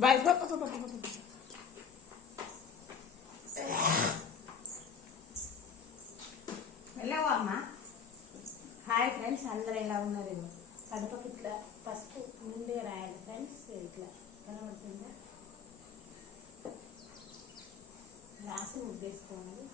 Vai, vai, vai, vai, vai, vai. వెళ్ళావా అమ్మా? Hi friends అందరు ఎలా ఉన్నారు? కడపకి ఇట్లా ఫస్ట్ ముందే రాయాలి ఫ్రెండ్స్ ఇట్లా. కనబడుతుందా? రాసి ముగ్గేసుకోవాలి.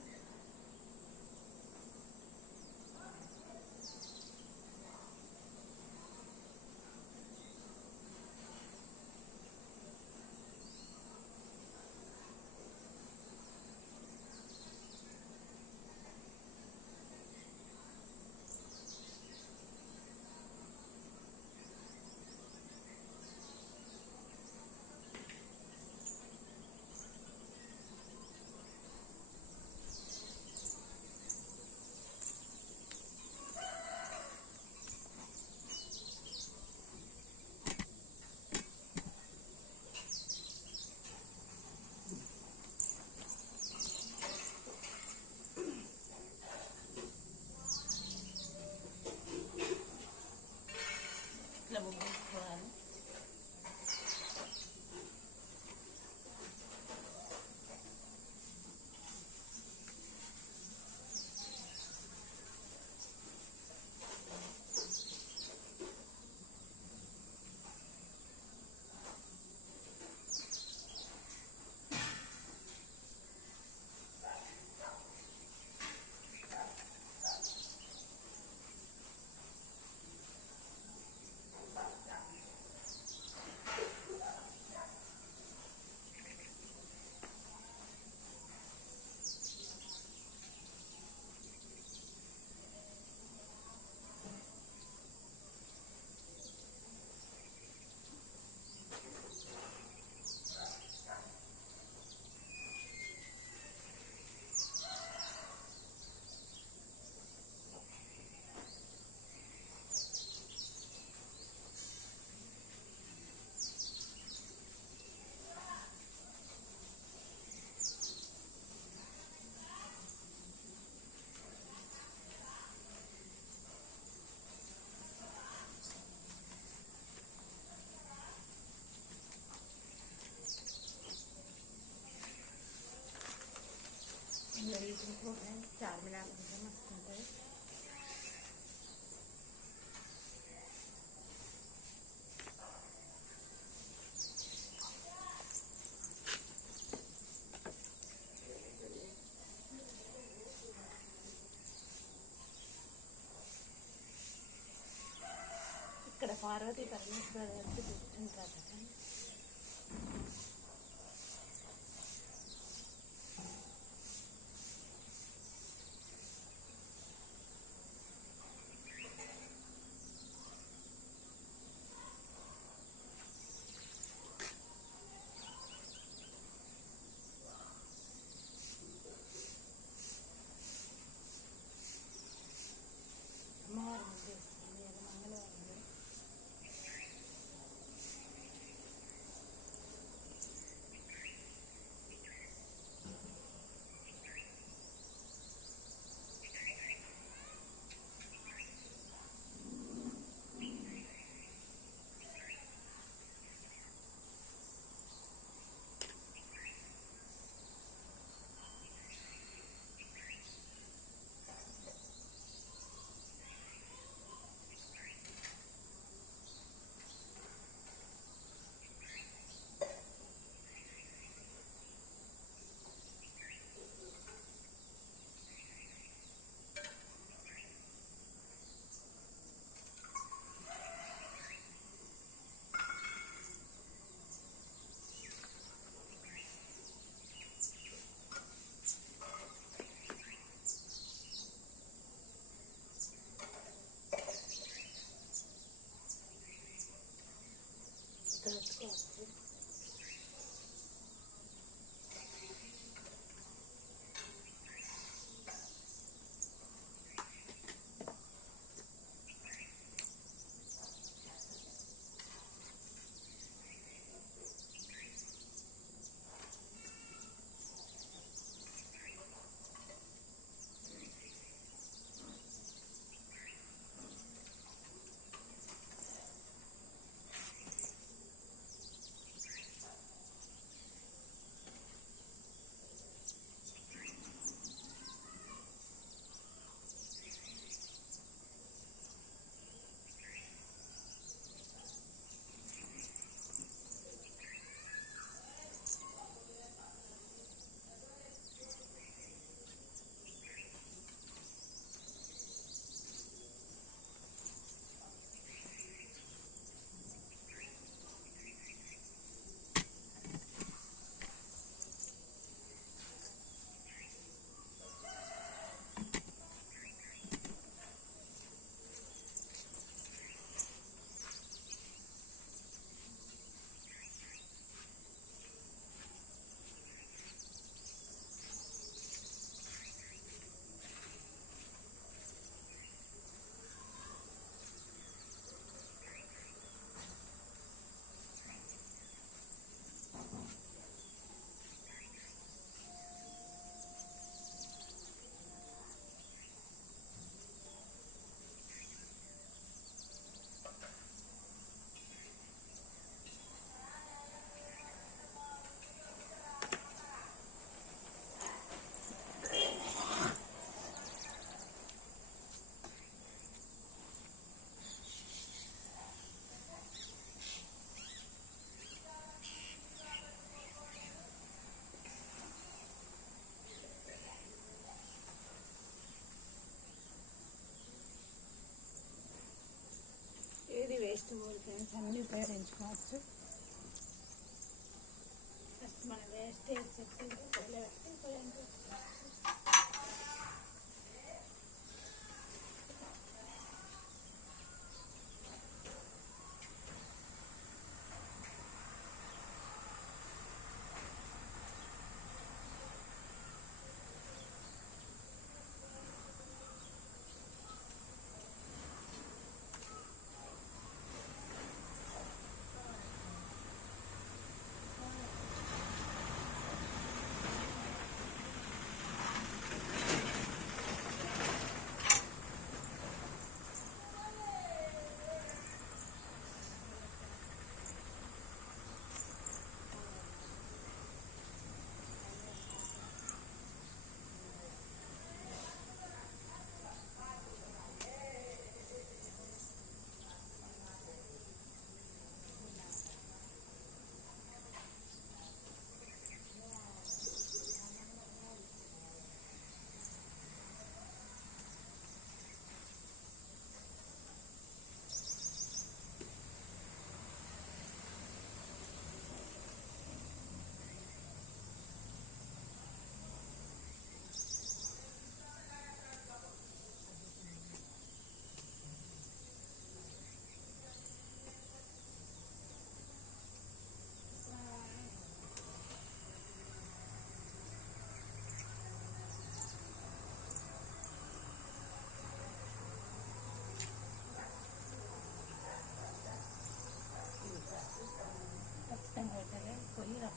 one. చార్మినార్ కూడా మస్తు ఉంటుంది ఇక్కడ పార్వతి పరమేశ్వర కూర్చుంటారు వేస్ట్ ఫ్రెండ్స్ అన్నీ ఉపయోగించుకోవచ్చు ఫస్ట్ మన వేస్టేజ్ చెట్టు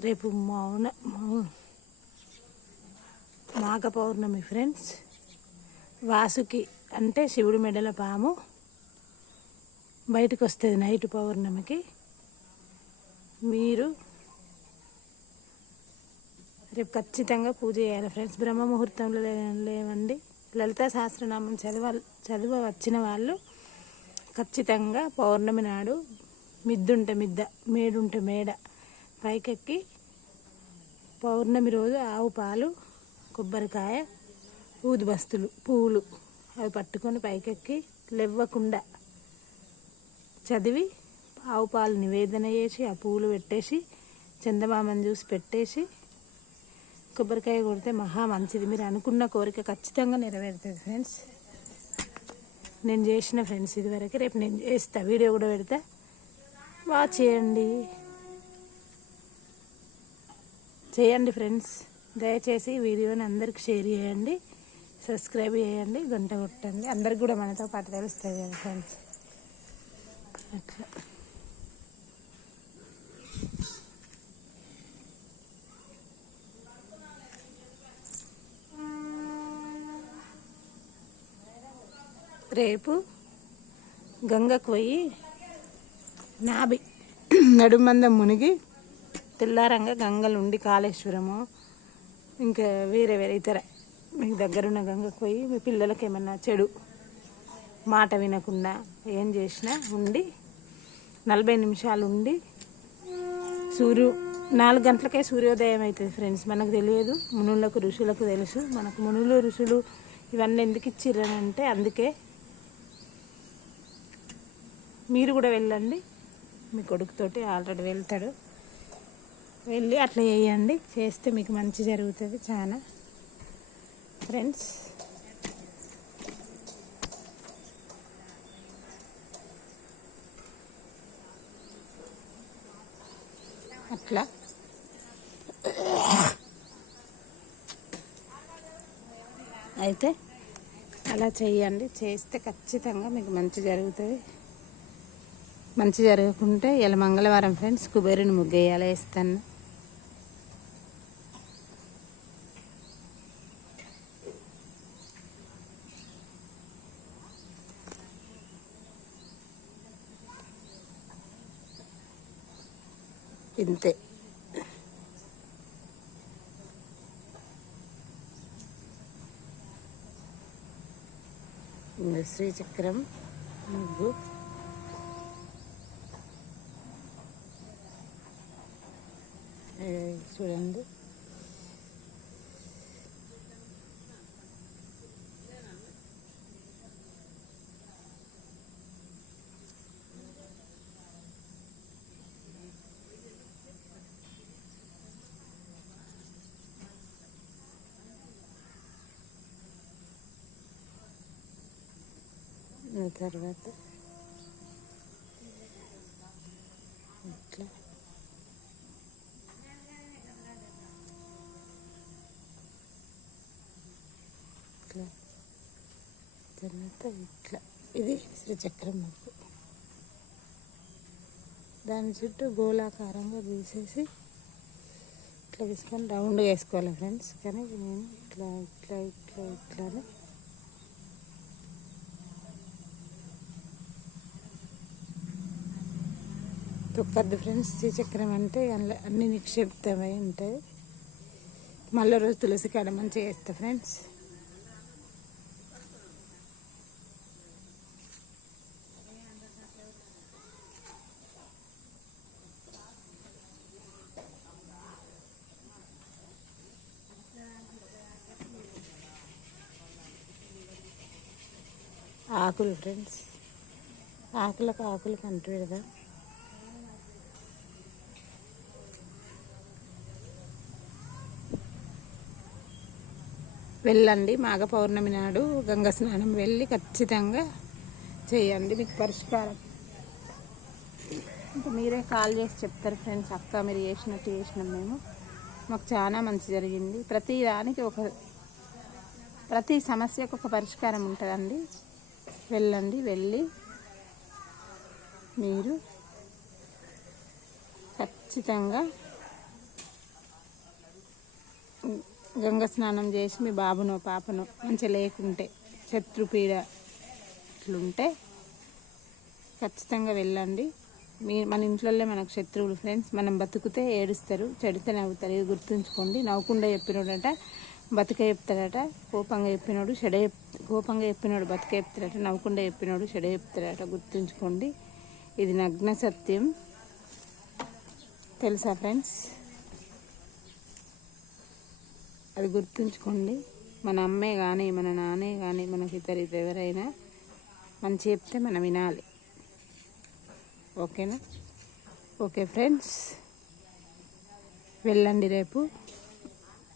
రేపు మౌన మౌ మాఘ పౌర్ణమి ఫ్రెండ్స్. వాసుకి అంటే శివుడి మెడల పాము. బయటకు వస్తుంది నైట్ పౌర్ణమికి. మీరు రేపు ఖచ్చితంగా పూజ చేయాలి ఫ్రెండ్స్. బ్రహ్మ ముహూర్తంలో లేవండి. లలిత సహస్రనామం చదవ చదువ వచ్చిన వాళ్ళు ఖచ్చితంగా పౌర్ణమి నాడు మిద్దుంటే మిద్ద మేడుంటే మేడ పైకెక్కి పౌర్ణమి రోజు ఆవు పాలు కొబ్బరికాయ ఊదుబస్తులు పూలు అవి పట్టుకొని పైకెక్కి లెవ్వకుండా చదివి ఆవు పాలు నివేదన చేసి ఆ పూలు పెట్టేసి చందమామని చూసి పెట్టేసి కొబ్బరికాయ కొడితే మహా మంచిది. మీరు అనుకున్న కోరిక ఖచ్చితంగా నెరవేరుతుంది ఫ్రెండ్స్. నేను చేసిన ఫ్రెండ్స్ ఇదివరకు. రేపు నేను చేస్తా. వీడియో కూడా పెడతా. వాచ్ చేయండి. చేయండి ఫ్రెండ్స్. దయచేసి వీడియోని అందరికి షేర్ చేయండి. సబ్స్క్రైబ్ చేయండి. గంట కొట్టండి. అందరికి కూడా మనతో పాటు తెలుస్తుంది కదా ఫ్రెండ్స్. అట్లా. రేపు గంగకు పోయి నాభి నడుమందం మునిగి తెల్లారంగా గంగలు ఉండి కాళేశ్వరము ఇంకా వేరే వేరే ఇతర మీకు దగ్గరున్న గంగకు పోయి మీ పిల్లలకి ఏమన్నా చెడు మాట వినకుండా ఏం చేసినా ఉండి నలభై నిమిషాలు ఉండి సూర్యు నాలుగు గంటలకే సూర్యోదయం అవుతుంది ఫ్రెండ్స్ మనకు తెలియదు మునులకు ఋషులకు తెలుసు మనకు మునులు ఋషులు ఇవన్నీ ఎందుకు ఇచ్చిర్రనంటే అందుకే. మీరు కూడా వెళ్ళండి మీ కొడుకుతోటి ఆల్రెడీ వెళ్తాడు. వెళ్ళి అట్లా చేయండి. చేస్తే మీకు మంచి జరుగుతుంది చాలా. ఫ్రెండ్స్ అట్లా. అయితే అలా చేయండి. చేస్తే ఖచ్చితంగా మీకు మంచి జరుగుతుంది. మంచి జరగకుంటే ఇలా మంగళవారం ఫ్రెండ్స్ కుబేరుని ముగ్గేయాలి వేస్తాను. ఇంతే ఇంకా శ్రీచక్రం ముగ్గు ఏ, చూడండి తర్వాత ఇట్లా. ఇట్లా. తర్వాత ఇట్లా. ఇది శ్రీచక్రం ముగ్గు దాని చుట్టూ గోళాకారంగా గీసేసి ఇట్లా తీసుకొని రౌండ్గా వేసుకోవాలి ఫ్రెండ్స్. కానీ నేను ఇట్లా ఇట్లా ఇట్లా ఇట్లానే తొక్కద్దు ఫ్రెండ్స్ శ్రీచక్రం అంటే అందులో అన్ని నిక్షిప్తమై ఉంటాయి. మళ్ళీ రోజు తులసి కాడ మంచిగా వేస్తా ఫ్రెండ్స్. ఆకులు ఫ్రెండ్స్. ఆకులకు ఆకులకు అంటు పెడదాం. వెళ్ళండి. మాఘ పౌర్ణమి నాడు గంగ స్నానం వెళ్ళి ఖచ్చితంగా చేయండి మీకు పరిష్కారం. ఇంకా మీరే కాల్ చేసి చెప్తారు ఫ్రెండ్స్ అక్క మీరు చేసినట్టు చేసినాం మేము. మాకు చాలా మంచి జరిగింది. ప్రతి దానికి ఒక ప్రతి సమస్యకు ఒక పరిష్కారం ఉంటుందండి. వెళ్ళండి వెళ్ళి మీరు ఖచ్చితంగా గంగ స్నానం చేసి మీ బాబునో పాపనో మంచిగా లేకుంటే శత్రుపీడ ఇట్లుంటే ఖచ్చితంగా వెళ్ళండి. మీ మన ఇంట్లోనే మనకు శత్రువులు ఫ్రెండ్స్ మనం బతుకుతే ఏడుస్తారు చెడితే నవ్వుతారు. ఇది గుర్తుంచుకోండి. నవ్వకుండా చెప్పినోడట బతుక చెప్తాడట కోపంగా చెప్పినోడు చెడ కోపంగా చెప్పినోడు బతుక చెప్తాడట నవ్వకుండా చెప్పినోడు చెడ చెప్తాడట. గుర్తుంచుకోండి. ఇది నగ్న సత్యం. తెలుసా ఫ్రెండ్స్ అది గుర్తుంచుకోండి. మన అమ్మే కానీ మన నాన్నే కానీ మనకి ఇతరు ఎవరైనా మనం చెప్తే మనం వినాలి. ఓకేనా? ఓకే ఫ్రెండ్స్ వెళ్ళండి రేపు.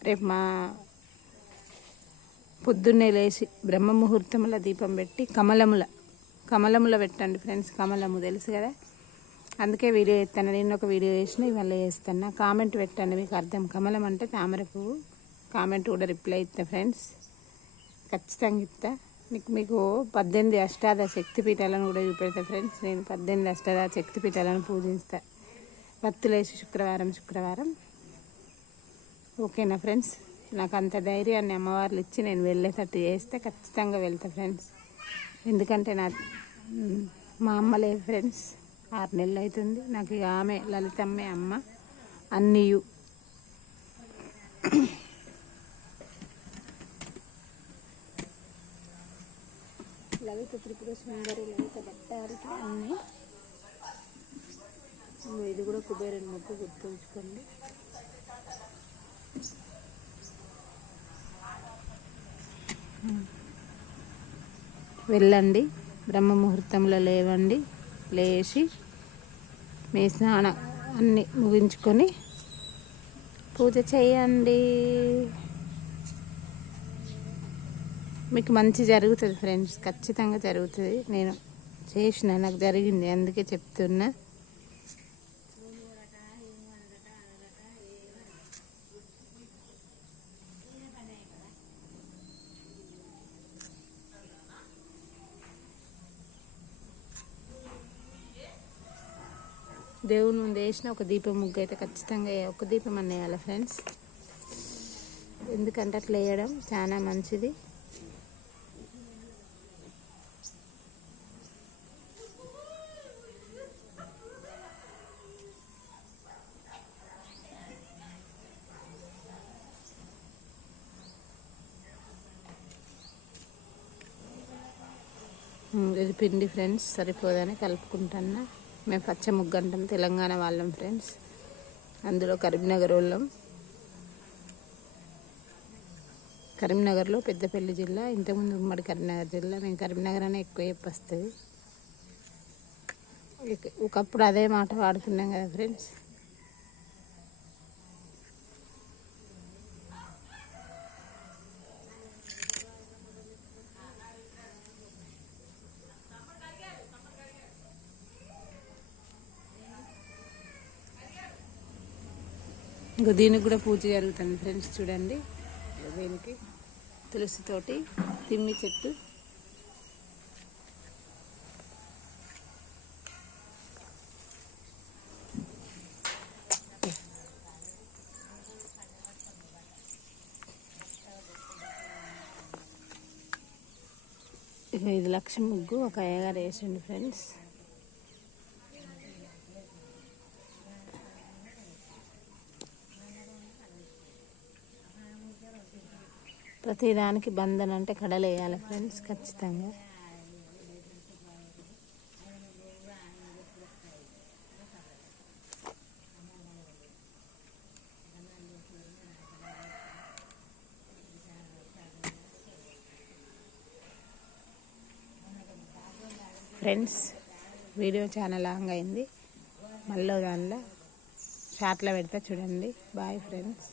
రేపు మా పొద్దున్నే లేచి బ్రహ్మ ముహూర్తముల దీపం పెట్టి కమలముల కమలముల పెట్టండి ఫ్రెండ్స్ కమలము తెలుసు కదా? అందుకే వీడియో చేస్తాను నేను ఒక వీడియో చేసిన ఇవాళ చేస్తాను కామెంట్ పెట్టండి మీకు అర్థం. కమలం అంటే తామర పువ్వు. కామెంట్ కూడా రిప్లై ఇస్తా ఫ్రెండ్స్. ఖచ్చితంగా ఇస్తా మీకు మీకు పద్దెనిమిది అష్టాద శక్తిపీఠాలను కూడా చూపెడతా ఫ్రెండ్స్. నేను పద్దెనిమిది అష్టాద శక్తిపీఠాలను పూజిస్తా వత్తులేసి శుక్రవారం శుక్రవారం. ఓకేనా ఫ్రెండ్స్? నాకు అంత ధైర్యాన్ని అమ్మవార్లు ఇచ్చి నేను వెళ్ళేటట్టు చేస్తే ఖచ్చితంగా వెళ్తా ఫ్రెండ్స్. ఎందుకంటే నా మా అమ్మ లేదు ఫ్రెండ్స్. ఆరు నెలలు అవుతుంది. నాకు ఇక ఆమె లలితమ్మే అమ్మ. అన్నీయు. లలిత త్రిపుర సుందరి లలిత భట్టారికి అన్నీ. ఇది కూడా కుబేరన్ ముగ్గు గుర్తుంచుకోండి. వెళ్ళండి. బ్రహ్మ ముహూర్తంలో లేవండి. లేచి మీ స్నానం అన్నీ ముగించుకొని పూజ చేయండి. మీకు మంచి జరుగుతుంది ఫ్రెండ్స్ ఖచ్చితంగా జరుగుతుంది. నేను చేసిన నాకు జరిగింది. అందుకే చెప్తున్నా. దేవుని ముందు వేసిన ఒక దీపం ముగ్గు అయితే ఖచ్చితంగా ఒక దీపం అన్న వేయాలి ఫ్రెండ్స్ ఎందుకంటే అట్లా వేయడం చాలా మంచిది. ఇది పిండి ఫ్రెండ్స్ సరిపోదని కలుపుకుంటున్నా. మేము పచ్చ ముగ్గు అంటాం తెలంగాణ వాళ్ళం ఫ్రెండ్స్ అందులో కరీంనగర్ వాళ్ళం. కరీంనగర్లో పెద్దపల్లి జిల్లా ఇంతకుముందు ఉమ్మడి కరీంనగర్ జిల్లా. మేము కరీంనగర్ అనే ఎక్కువ చెప్పొస్తుంది. ఒకప్పుడు అదే మాట వాడుతున్నాం కదా ఫ్రెండ్స్ ఇంకా దీనికి కూడా పూజ జరుగుతుంది ఫ్రెండ్స్ చూడండి. దీనికి తులసితోటి తిమ్మి చెట్టు. ఇది లక్ష్మి ముగ్గు ఒక అయ్యగారు వేసండి ఫ్రెండ్స్. ప్రతిదానికి బంధన్ అంటే కడలేయాలి ఫ్రెండ్స్ ఖచ్చితంగా. ఫ్రెండ్స్ వీడియో చాలా లాంగ్ అయింది. మళ్ళీ దానిలో షార్ట్లో పెడతా చూడండి. Bye friends.